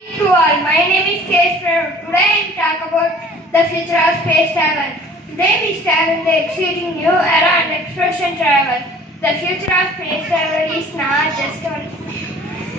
To all, my name is Kesper. Today I will talk about the future of space travel. Today we stand in the exciting new era and exploration travel. The future of space travel is not just about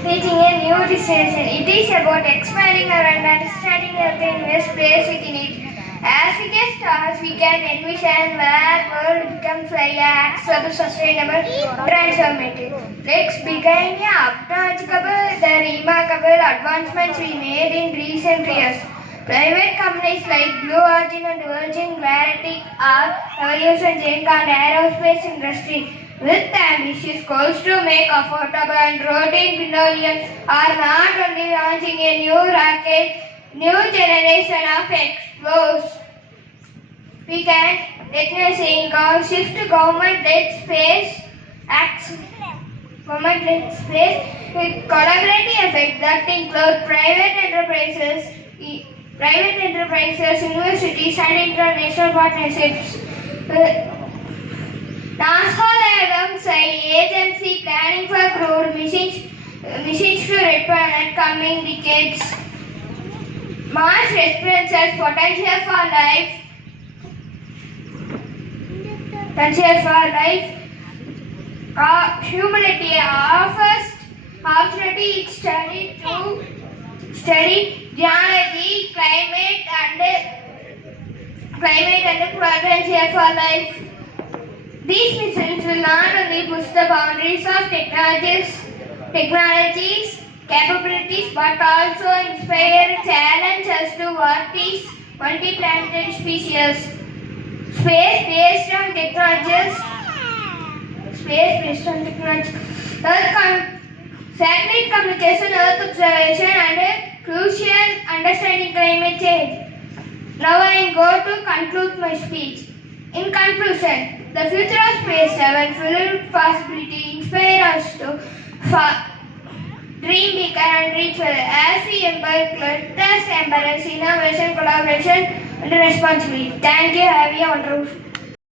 reaching a new destination. It is about expanding our understanding of the universe, space within it. As we get stars, we can envision where world becomes like accessible, sustainable, transformative. Let's begin acknowledgeable the remarkable advancements we made in recent years. Private companies like Blue Origin and Virgin Galactic are revolutionizing the aerospace industry. With ambitious goals to make affordable and routine billions are not only launching a new rocket, new generation of explorers. We can witnessing a shift to government-led space acts. Government-led space with collaborative effects that include private enterprises, universities, and international partnerships. NASA alongside agency planning for crewed missions to return in coming decades. Mars represents potential for life. Humanity offers opportunity to study geology, climate and the potential for life. These missions will not only push the boundaries of technologies, capabilities, but also inspire challenges to what is multi-planetary species. Space-based on technologies. Satellite communication, Earth observation, and crucial understanding climate change. Now I am going to conclude my speech. In conclusion, the future of space travel full of possibility inspire us to dream bigger and reach further. As we embark, let us embrace innovation, collaboration, and responsibility. Thank you. Have a wonderful